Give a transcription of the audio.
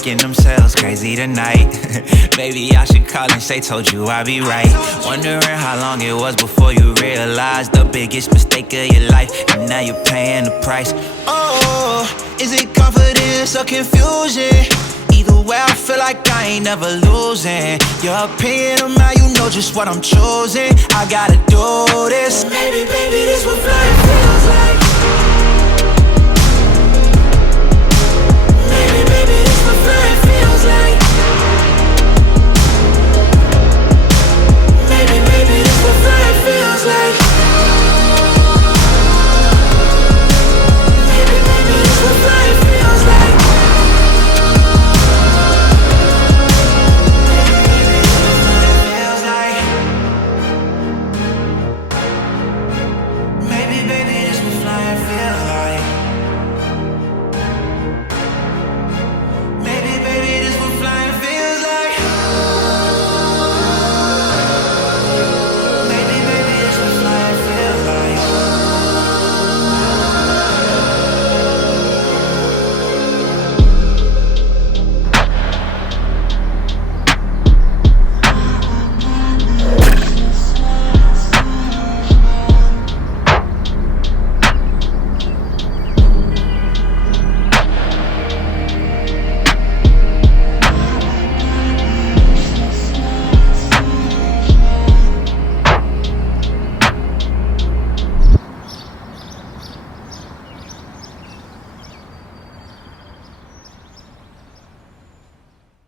making themselves crazy tonight. Maybe I should call and say, told you I'd be right. Wondering how long it was before you realized the biggest mistake of your life, and now you're paying the price. Oh, is it confidence or confusion? Either way, I feel like I ain't never losing. Your opinion of mine, you know just what I'm choosing. I gotta do this. Maybe, baby, this will fly